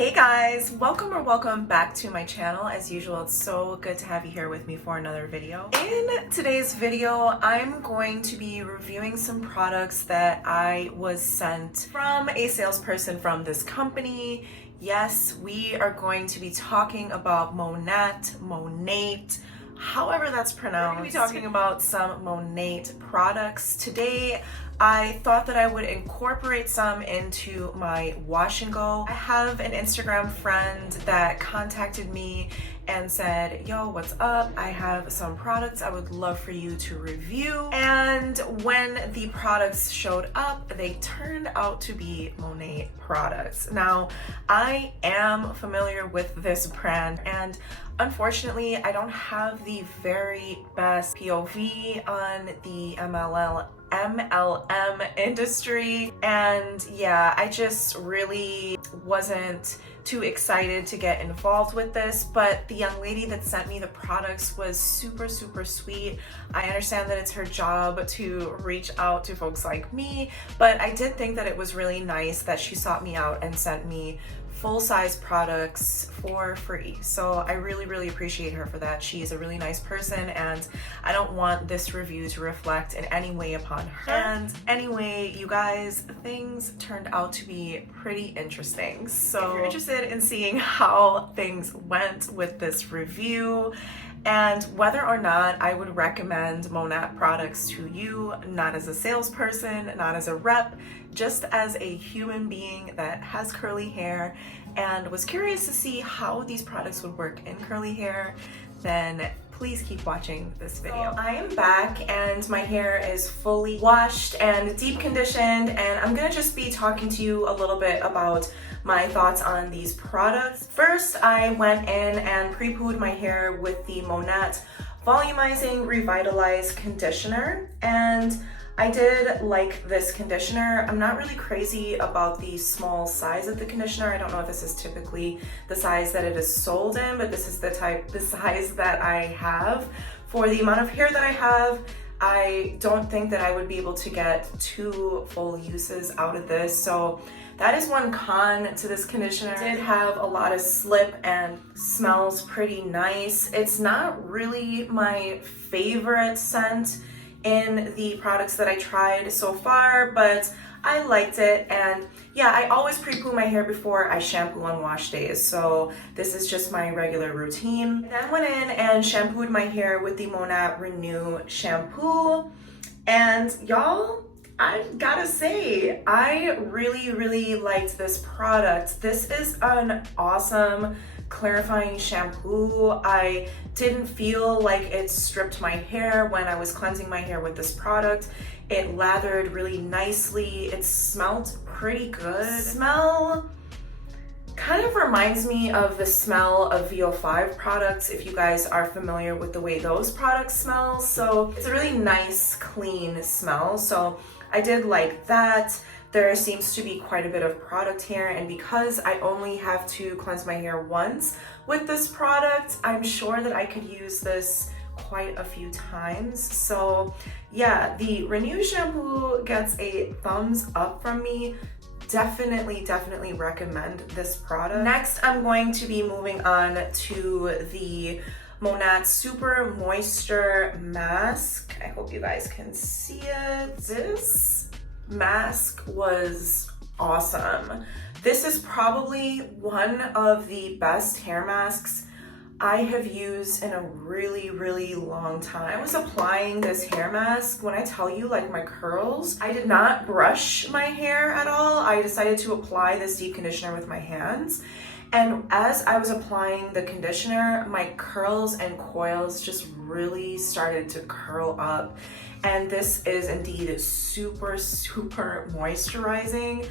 Hey guys, welcome back to my channel. As usual, it's so good to have you here with me for another video. In today's video, I'm going to be reviewing some products that I was sent from a salesperson from this company. Yes, we are going to be talking about Monat, however that's pronounced. We're going to be talking about some Monat products. Today, I thought that I would incorporate some into my wash and go. I have an Instagram friend that contacted me and said, yo, what's up? I have some products I would love for you to review. And when the products showed up, they turned out to be Monat products. Now, I am familiar with this brand, and unfortunately, I don't have the very best POV on the MLM industry, and yeah, I just really wasn't too excited to get involved with this. But the young lady that sent me the products was super sweet. I understand that it's her job to reach out to folks like me, but I did think that it was really nice that she sought me out and sent me full-size products for free. So I really appreciate her for that. She's a really nice person, and I don't want this review to reflect in any way upon her. And anyway, you guys, things turned out to be pretty interesting. So if you're interested in seeing how things went with this review and whether or not I would recommend Monat products to you, not as a salesperson, not as a rep, just as a human being that has curly hair and was curious to see how these products would work in curly hair, then please keep watching this video. So I am back and my hair is fully washed and deep conditioned, and I'm gonna just be talking to you a little bit about my thoughts on these products. First, I went in and pre-pooed my hair with the Monat Volumizing Revitalize Conditioner, and I did like this conditioner. I'm not really crazy about the small size of the conditioner. I don't know if this is typically the size that it is sold in, but this is the size that I have. For the amount of hair that I have, I don't think that I would be able to get 2 full uses out of this. So that is one con to this conditioner. It did have a lot of slip and smells pretty nice. It's not really my favorite scent in the products that I tried so far, but I liked it. And yeah, I always pre-poo my hair before I shampoo on wash days, so this is just my regular routine. Then went in and shampooed my hair with the Monat Renew shampoo, and y'all, I gotta say, I really liked this product. This is an awesome clarifying shampoo. I didn't feel like it stripped my hair when I was cleansing my hair with this product. It lathered really nicely. It smelled pretty good. Smell kind of reminds me of the smell of VO5 products, if you guys are familiar with the way those products smell. So it's a really nice, clean smell. So I did like that. There seems to be quite a bit of product here, and because I only have to cleanse my hair once with this product, I'm sure that I could use this quite a few times. So yeah, the Renew shampoo gets a thumbs up from me. Definitely recommend this product. Next, I'm going to be moving on to the Monat Super Moisture Mask. I hope you guys can see it. This mask was awesome. This is probably one of the best hair masks I have used in a really long time. I was applying this hair mask, when I tell you, like, my curls, I did not brush my hair at all. I decided to apply this deep conditioner with my hands, and as I was applying the conditioner, my curls and coils just really started to curl up. And this is indeed super moisturizing.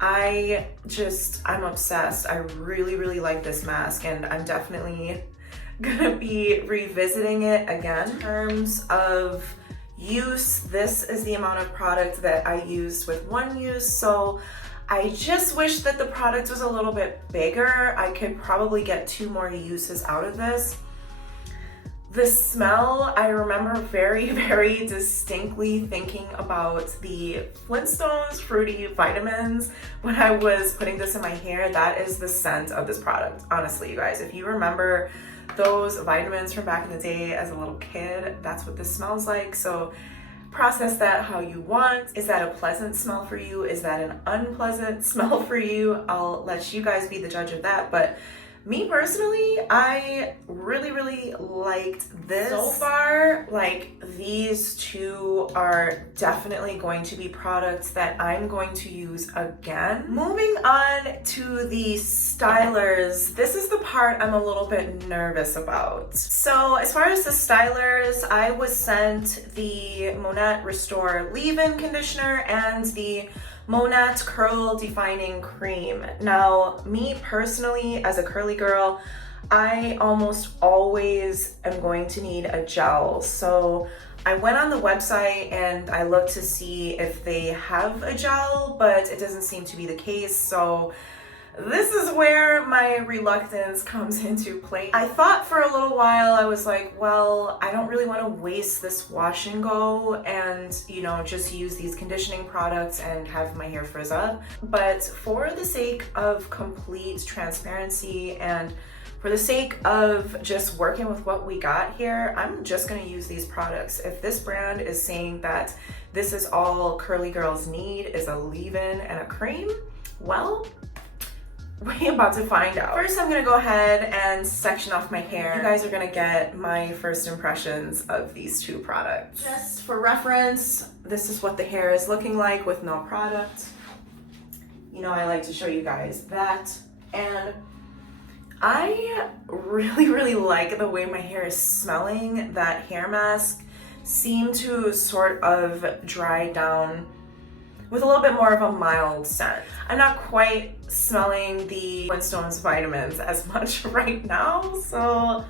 I'm obsessed. I really like this mask, and I'm definitely gonna be revisiting it again. In terms of use, this is the amount of product that I used with one use, so I just wish that the product was a little bit bigger. I could probably get 2 more uses out of this. The smell, I remember very, very distinctly thinking about the Flintstones Fruity Vitamins when I was putting this in my hair. That is the scent of this product. Honestly, you guys, if you remember those vitamins from back in the day as a little kid, that's what this smells like. So process that how you want. Is that a pleasant smell for you? Is that an unpleasant smell for you? I'll let you guys be the judge of that. But me personally, I really liked this. So far, like, these two are definitely going to be products that I'm going to use again. Moving on to the stylers, this is the part I'm a little bit nervous about. So as far as the stylers, I was sent the Monat Restore Leave-In Conditioner and the Monat Curl Defining Cream. Now, me personally, as a curly girl, I almost always am going to need a gel. So I went on the website and I looked to see if they have a gel, but it doesn't seem to be the case. So this is where my reluctance comes into play. I thought for a little while, I was like, well, I don't really want to waste this wash and go and, you know, just use these conditioning products and have my hair frizz up. But for the sake of complete transparency and for the sake of just working with what we got here, I'm just going to use these products. If this brand is saying that this is all curly girls need is a leave-in and a cream, well, we're about to find out. First, I'm gonna go ahead and section off my hair. You guys are gonna get my first impressions of these two products. Just for reference, this is what the hair is looking like with no product. You know, I like to show you guys that. And I really like the way my hair is smelling. That hair mask seemed to sort of dry down with a little bit more of a mild scent. I'm not quite smelling the Flintstones vitamins as much right now, so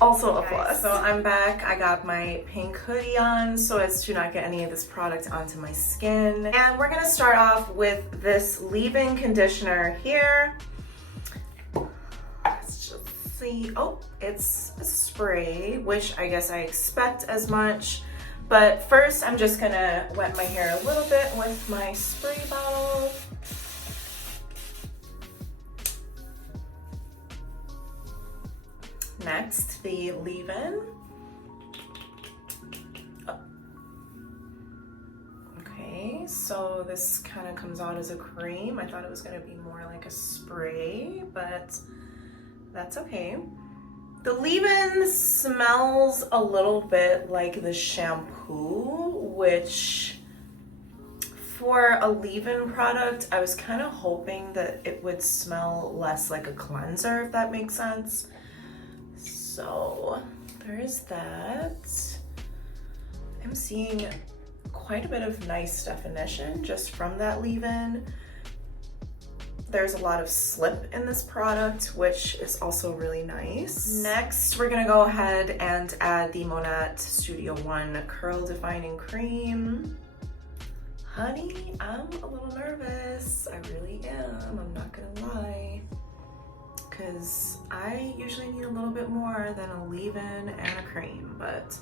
also a plus. So I'm back. I got my pink hoodie on so as to not get any of this product onto my skin. And we're gonna start off with this leave-in conditioner here. Let's just see. Oh, it's a spray, which I guess I expect as much. But first, I'm just gonna wet my hair a little bit with my spray bottle. Next, the leave-in. Oh. Okay, so this kind of comes out as a cream. I thought it was gonna be more like a spray, but that's okay. The leave-in smells a little bit like the shampoo, which for a leave-in product, I was kind of hoping that it would smell less like a cleanser, if that makes sense. So there is that. I'm seeing quite a bit of nice definition just from that leave-in. There's a lot of slip in this product, which is also really nice. Next, we're gonna go ahead and add the Monat Studio One Curl Defining Cream. Honey, I'm a little nervous. I really am, I'm not gonna lie. Because I usually need a little bit more than a leave-in and a cream, but...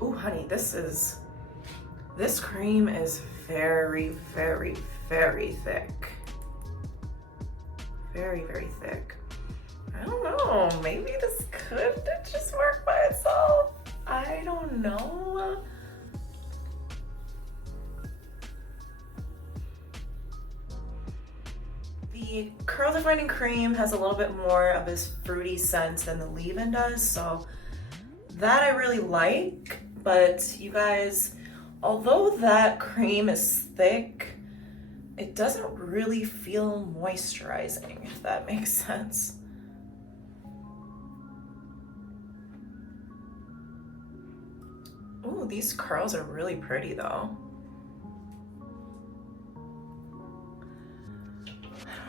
Ooh, honey, this cream is very thick. Very thick. I don't know, maybe this could just work by itself. I don't know. The Curl Defining Cream has a little bit more of this fruity scent than the leave-in does, so that I really like. But you guys, although that cream is thick, it doesn't really feel moisturizing, if that makes sense. Ooh, these curls are really pretty though. I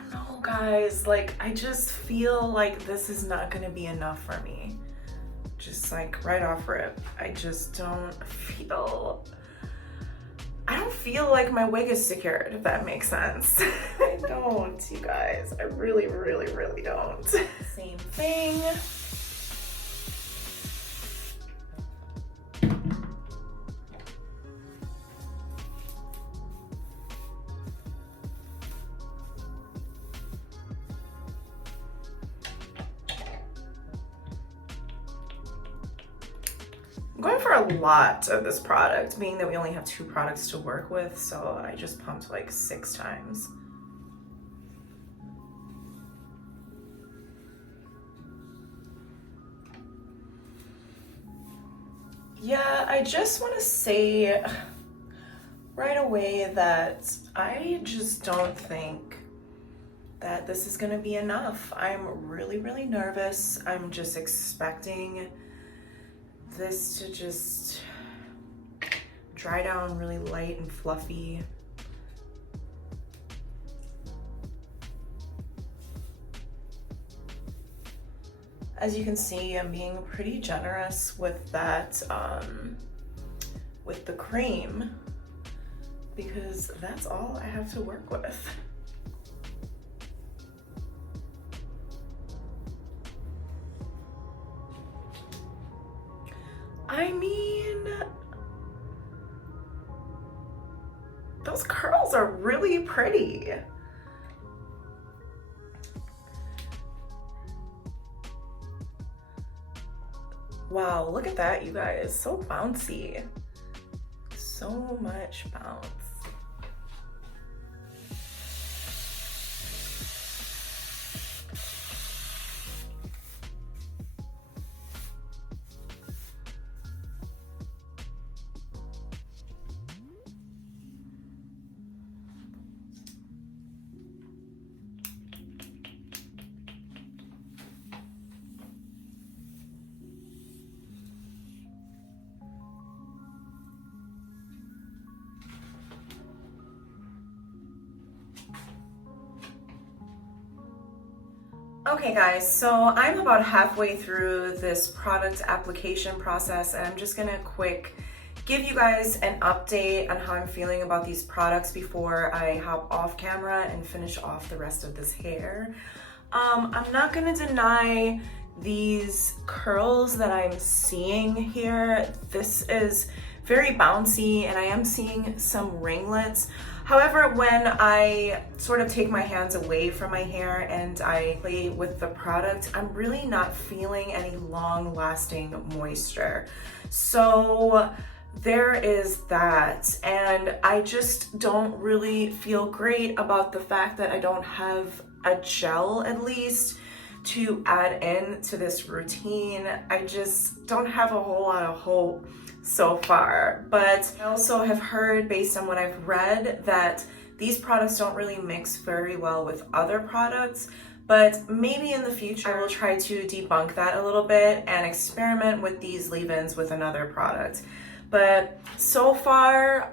don't know, guys, like I just feel like this is not gonna be enough for me. Just like right off rip, I just don't feel like my wig is secured, if that makes sense. I don't, you guys. I really don't. Same thing. going for a lot of this product, being that we only have 2 products to work with, so I just pumped like 6 times. Yeah, I just want to say right away that I just don't think that this is going to be enough. I'm really, really nervous. I'm just expecting this to just dry down really light and fluffy. As you can see, I'm being pretty generous with that, with the cream, because that's all I have to work with. I mean, those curls are really pretty. Wow, look at that, you guys. So bouncy. So much bounce. Okay guys, so I'm about halfway through this product application process, and I'm just gonna give you guys an update on how I'm feeling about these products before I hop off camera and finish off the rest of this hair. I'm not gonna deny these curls that I'm seeing here. This is very bouncy and I am seeing some ringlets. However, when I sort of take my hands away from my hair and I play with the product, I'm really not feeling any long-lasting moisture. So there is that, and I just don't really feel great about the fact that I don't have a gel, at least, to add in to this routine. I just don't have a whole lot of hope so far, but I also have heard, based on what I've read, that these products don't really mix very well with other products, but maybe in the future I will try to debunk that a little bit and experiment with these leave-ins with another product. But so far,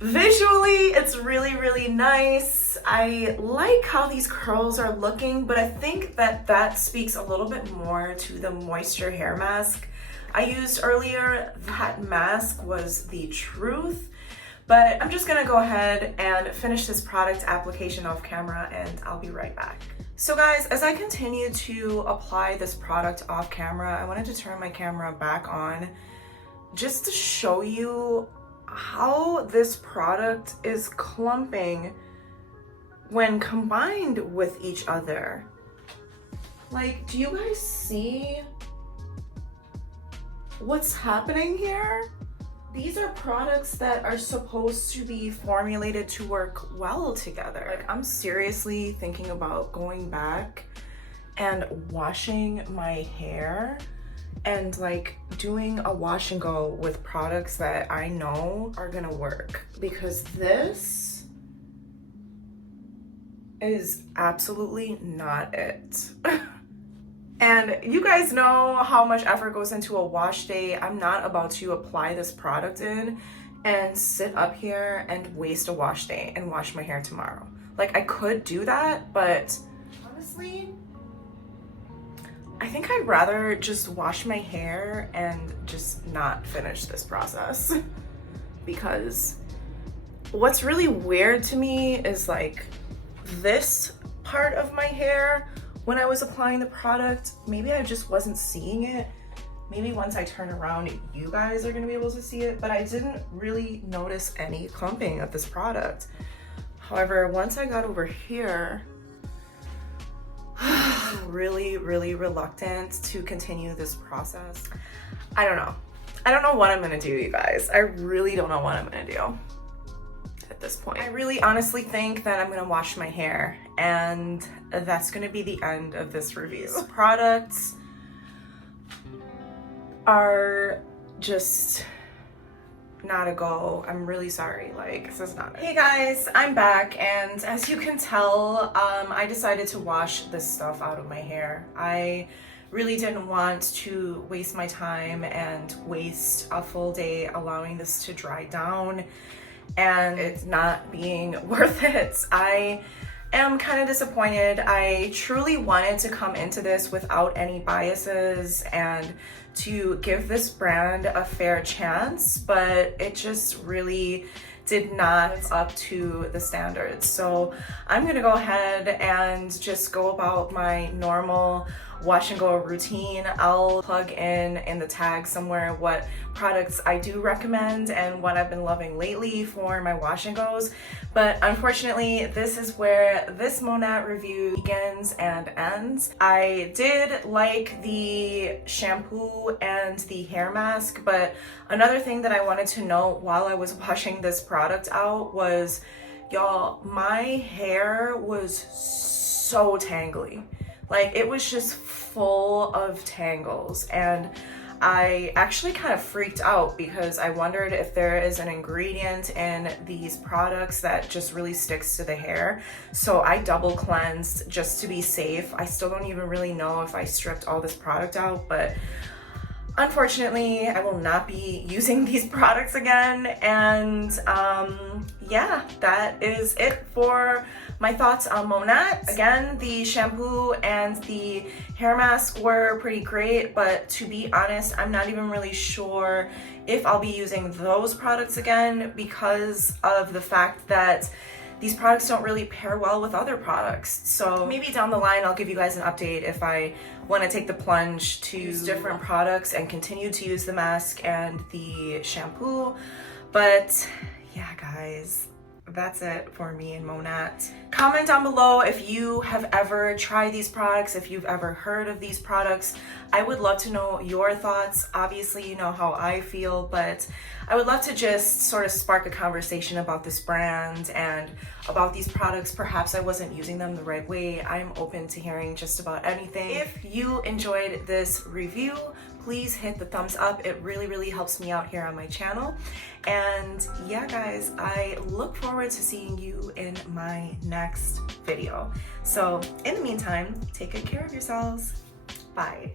visually, it's really, really nice. I like how these curls are looking, but I think that speaks a little bit more to the moisture hair mask I used earlier. That mask was the truth, but I'm just gonna go ahead and finish this product application off camera and I'll be right back. So guys, as I continue to apply this product off camera, I wanted to turn my camera back on just to show you how this product is clumping when combined with each other. Like, do you guys see what's happening here? These are products that are supposed to be formulated to work well together. Like, I'm seriously thinking about going back and washing my hair and like doing a wash and go with products that I know are gonna work, because this is absolutely not it. And you guys know how much effort goes into a wash day. I'm not about to apply this product in and sit up here and waste a wash day and wash my hair tomorrow. Like, I could do that, but honestly, I think I'd rather just wash my hair and just not finish this process. Because what's really weird to me is like this part of my hair. When I was applying the product, maybe I just wasn't seeing it. Maybe once I turn around, you guys are gonna be able to see it, but I didn't really notice any clumping of this product. However, once I got over here, really, really reluctant to continue this process. I don't know. I don't know what I'm gonna do, you guys. I really don't know what I'm gonna do at this point. I really honestly think that I'm gonna wash my hair, and that's gonna be the end of this review. These products are just not a go. I'm really sorry, like, this is not it. Hey guys, I'm back, and as you can tell, I decided to wash this stuff out of my hair. I really didn't want to waste my time and waste a full day allowing this to dry down and it's not being worth it. I am kind of disappointed. I truly wanted to come into this without any biases and to give this brand a fair chance, but it just really did not live up to the standards. So I'm gonna go ahead and just go about my normal wash and go routine. I'll plug in the tag somewhere what products I do recommend and what I've been loving lately for my wash and goes. But unfortunately, this is where this Monat review begins and ends. I did like the shampoo and the hair mask, but another thing that I wanted to note while I was washing this product out was, y'all, my hair was so tangly. Like, it was just full of tangles, and I actually kind of freaked out because I wondered if there is an ingredient in these products that just really sticks to the hair. So I double cleansed just to be safe. I still don't even really know if I stripped all this product out, but unfortunately, I will not be using these products again. And yeah, that is it for my thoughts on Monat. Again, the shampoo and the hair mask were pretty great, but to be honest, I'm not even really sure if I'll be using those products again because of the fact that these products don't really pair well with other products. So maybe down the line, I'll give you guys an update if I want to take the plunge to use different products and continue to use the mask and the shampoo. But yeah, guys, that's it for me and Monat. Comment down below if you have ever tried these products, if you've ever heard of these products. I would love to know your thoughts. Obviously, you know how I feel, but I would love to just sort of spark a conversation about this brand and about these products. Perhaps I wasn't using them the right way. I'm open to hearing just about anything. If you enjoyed this review, please hit the thumbs up. It really, really helps me out here on my channel. And yeah, guys, I look forward to seeing you in my next video. So in the meantime, take good care of yourselves. Bye.